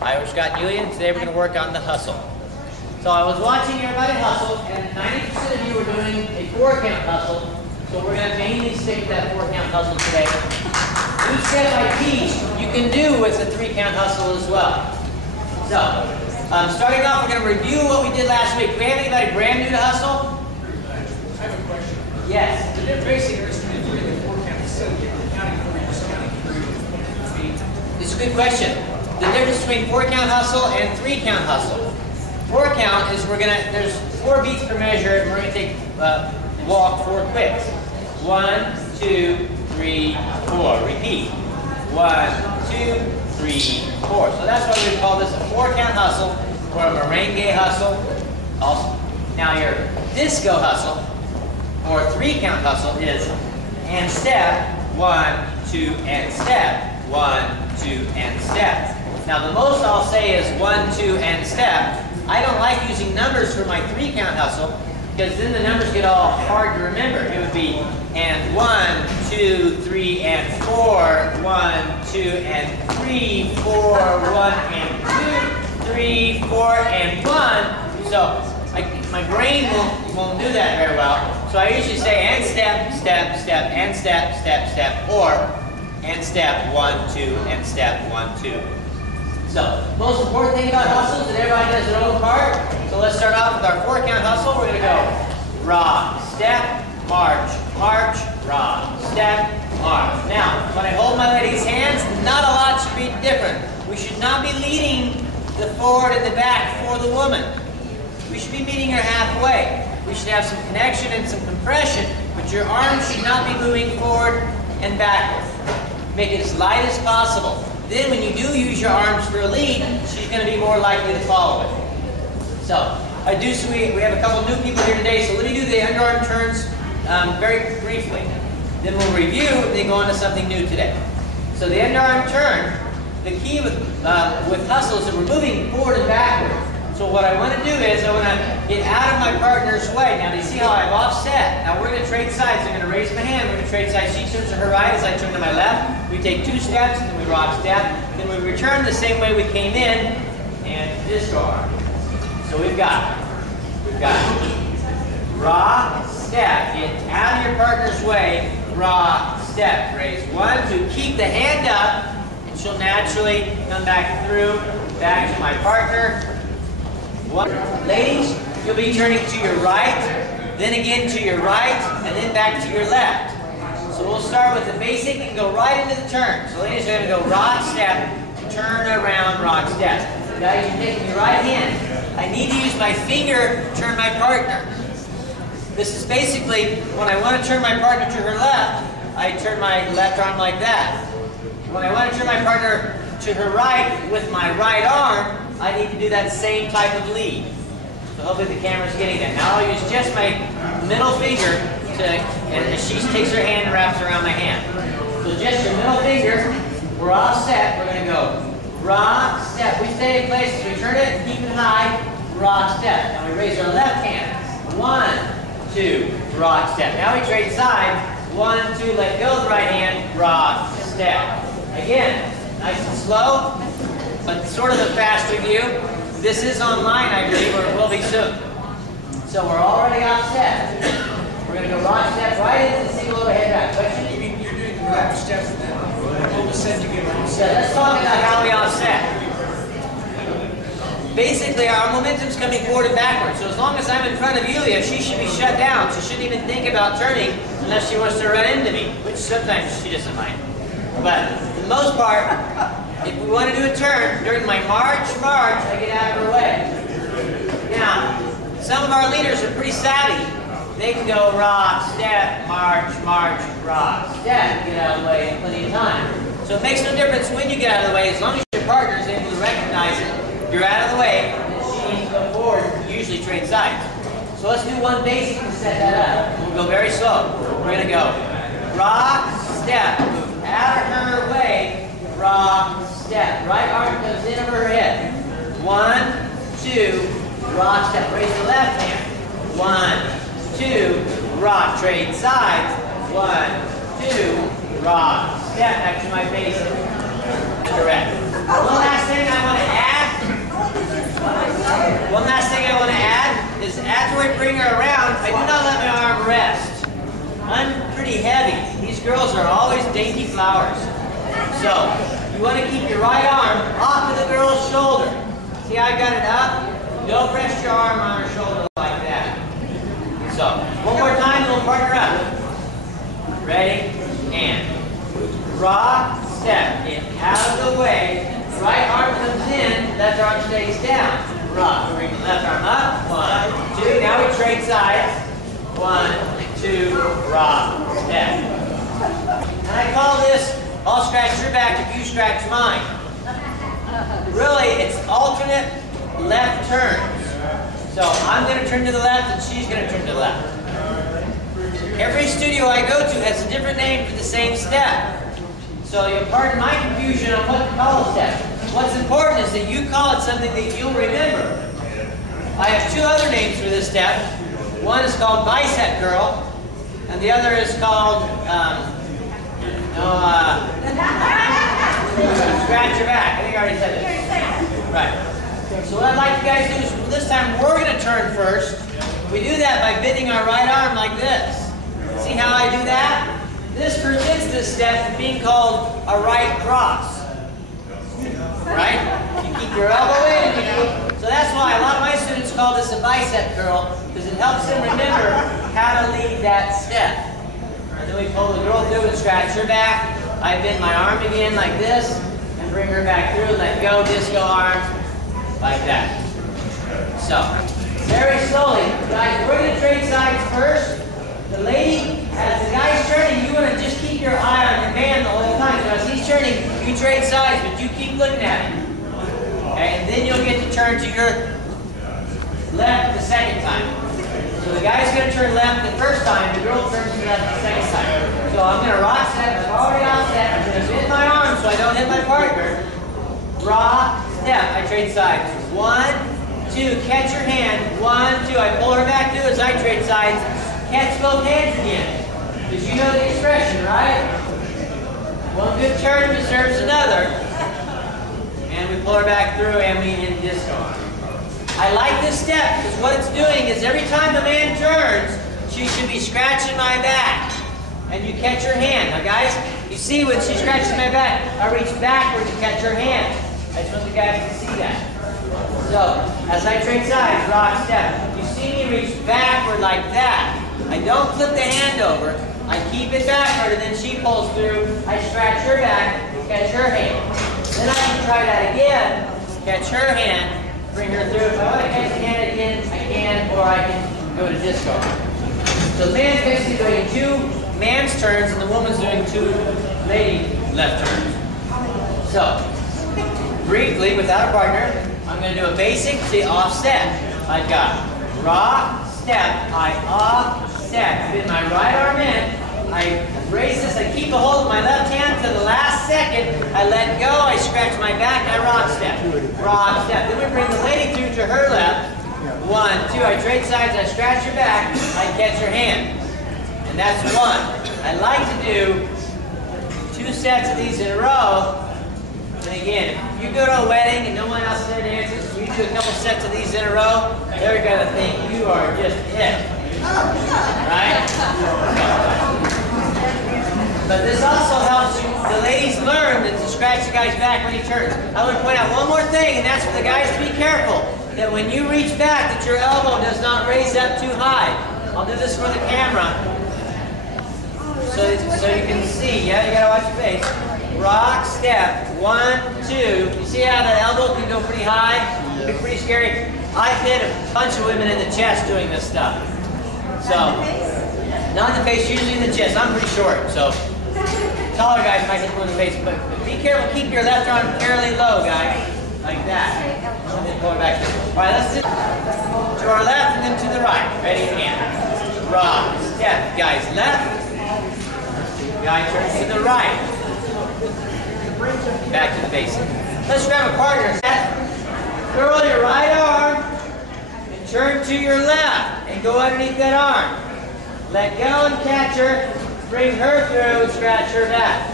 Hi, we're Scott and Yulia, and today we're going to work on the hustle. So I was watching everybody hustle, and 90% of you were doing a 4-count hustle, so we're going to mainly stick to that 4-count hustle today. Each step I teach, you can do with a 3-count hustle as well. So, starting off, we're going to review what we did last week. Do we have anybody brand new to hustle? I have a question. Yes. The basic difference between the 4-count instead of counting 3, just counting 3. It's a good question. The difference between 4-count hustle and 3-count hustle. 4-count is there's 4 beats per measure, and we're going to take walk 4 quicks. 1, 2, 3, 4. Repeat. 1, 2, 3, 4. So that's why we call this a 4-count hustle or a merengue hustle. Also, now your disco hustle or 3-count hustle is and step, 1, 2, and step, 1, 2, and step. Now the most I'll say is 1, 2, and step. I don't like using numbers for my 3-count hustle because then the numbers get all hard to remember. It would be and 1, 2, 3, and 4, 1, 2, and 3, 4, 1, and 2, 3, 4, and 1. So my brain won't do that very well. So I usually say and step, step, step, and step, step, step, or and step, 1, 2, and step, 1, 2. So, most important thing about hustles is that everybody does their own part. So let's start off with our 4-count hustle. We're going to go rock, step, march, march, rock, step, march. Now, when I hold my lady's hands, not a lot should be different. We should not be leading the forward and the back for the woman. We should be meeting her halfway. We should have some connection and some compression, but your arms should not be moving forward and backward. Make it as light as possible. Then when you do use your arms for a lead, she's going to be more likely to follow it. So, we have a couple new people here today, so let me do the underarm turns very briefly. Then we'll review and then go on to something new today. So the underarm turn, the key with hustle is that we're moving forward and backward. So what I want to do is I want to get out of my partner's way. Now, do you see how I've offset? Now, we're going to trade sides. I'm going to raise my hand. We're going to trade sides. She turns to her right as I turn to my left. We take 2 steps, then we rock step. Then we return the same way we came in and discard. So we've got rock, step. Get out of your partner's way. Rock, step. Raise 1, 2. Keep the hand up, and she'll naturally come back through, back to my partner. 1. Ladies, you'll be turning to your right, then again to your right, and then back to your left. So we'll start with the basic and go right into the turn. So ladies are going to go rock, step, turn around, rock, step. Guys, you're taking your right hand. I need to use my finger to turn my partner. This is basically, when I want to turn my partner to her left, I turn my left arm like that. When I want to turn my partner to her right with my right arm, I need to do that same type of lead. So hopefully the camera's getting that. Now I'll use just my middle finger and she takes her hand and wraps around my hand. So just your middle finger, we're all set. We're going to go rock, step. We stay in place, so we turn it and keep it high, rock, step. Now we raise our left hand. 1, 2, rock, step. Now we trade sides. 1, 2, let go of the right hand, rock, step. Again, nice and slow, but sort of a faster view. This is online, I believe, or it will be soon. So we're already offset. We're going to go rock step right into the single overhead rack. Question? You mean you're doing the rock steps and then all of a sudden you get offset? Yeah, let's talk about how we offset. Basically, our momentum's coming forward and backward. So as long as I'm in front of Yulia, she should be shut down. She shouldn't even think about turning unless she wants to run into me, which sometimes she doesn't mind. But for the most part, if we want to do a turn, during my march, I get out of her way. Now, some of our leaders are pretty savvy. They can go rock, step, march, rock, step, get out of the way in plenty of time. So it makes no difference when you get out of the way, as long as your partner is able to recognize it, you're out of the way, and she needs to go forward, usually trade sides. So let's do one basic to set that up. We'll go very slow. We're going to go rock, step, move out of her way, rock, step. Right arm comes in over her head. 1, 2, rock, step. Raise the left hand. 1, 2, rock, trade sides. 1, 2, rock, step. Back to my basic. Correct. One last thing I want to add. These girls are always dainty flowers. So, you want to keep your right arm off of the girl's shoulder. See how I got it up? Don't press your arm on her shoulder like that. So, one more time, we'll partner up. Ready? And rock, step, in, out of the way. Right arm comes in, left arm stays down. Rock, bring the left arm up. 1, 2, now we trade sides. 1, 2, rock, step. And I call this, I'll scratch your back if you scratch mine. Really, it's alternate left turns. So I'm going to turn to the left and she's going to turn to the left. Every studio I go to has a different name for the same step. So you'll pardon my confusion on what to call a step. What's important is that you call it something that you'll remember. I have 2 other names for this step. One is called bicep curl, and the other is called scratch your back. I think I already said this. Right. So what I'd like you guys to do is this time we're going to turn first. We do that by bending our right arm like this. See how I do that? This prevents this step from being called a right cross. Right? You keep your elbow in. So that's why a lot of my students call this a bicep curl, because it helps them remember how to lead that step. And then we pull the girl through and scratch her back. I bend my arm again like this, and bring her back through, let go, disco arm, like that. So, very slowly. Guys, we're going to trade sides first. The lady, as the guy's turning, you want to just keep your eye on your man the whole time. So as he's turning, you trade sides, but you keep looking at him. Okay, and then you'll get to turn to your left the second time. So the guy's going to turn left the first time, the girl turns to left the second time. So I'm going to rock step, I'm already on step, I'm going to bend my arm so I don't hit my partner. Rock, step, I trade sides. 1, 2, catch your hand. 1, 2, I pull her back through as I trade sides. Catch both hands again. Because you know the expression, right? One good turn deserves another. And we pull her back through and we end disco arm. I like this step because what it's doing is every time the man turns, she should be scratching my back. And you catch her hand. Now guys, you see when she scratches my back, I reach backward to catch her hand. I just want the guys to see that. So, as I trade sides, rock, step, you see me reach backward like that. I don't flip the hand over. I keep it backward and then she pulls through. I scratch her back, catch her hand. Then I can try that again, catch her hand, bring her through. If I want to catch the hand again, I can, or I can go to disco. So the man's basically doing 2 man's turns and the woman's doing 2 lady left turns. So, briefly, without a partner, I'm going to do a basic, see, off step. I've got rock, step, I off, step, bend my right arm in, I raise this, I keep a hold of my left hand to the last second, I let go, I scratch my back, I rock step, then we bring the lady through to her left, 1, 2, I trade sides, I scratch her back, I catch her hand, and that's 1. I like to do 2 sets of these in a row, and again, if you go to a wedding and no one else there dances, you do a couple sets of these in a row, they're going to think you are just it. Right? But this also helps you, the ladies learn that to scratch the guy's back when he turns. I want to point out one more thing, and that's for the guys to be careful, that when you reach back, that your elbow does not raise up too high. I'll do this for the camera, so you can see. Yeah, you got to watch your face. Rock, step, 1, 2. You see how the elbow can go pretty high? It's pretty scary. I've hit a bunch of women in the chest doing this stuff. So, not in the face, usually in the chest. I'm pretty short, so taller guys might hit one in the face. But be careful, keep your left arm fairly low, guys. Like that. And then pull it back. All right, let's do to our left and then to the right. Ready? And rock, step. Guys, left. Guy turns to the right. Back to the basic. Let's grab a partner. Curl your right arm and turn to your left and go underneath that arm. Let go and catch her. Bring her through and scratch her back.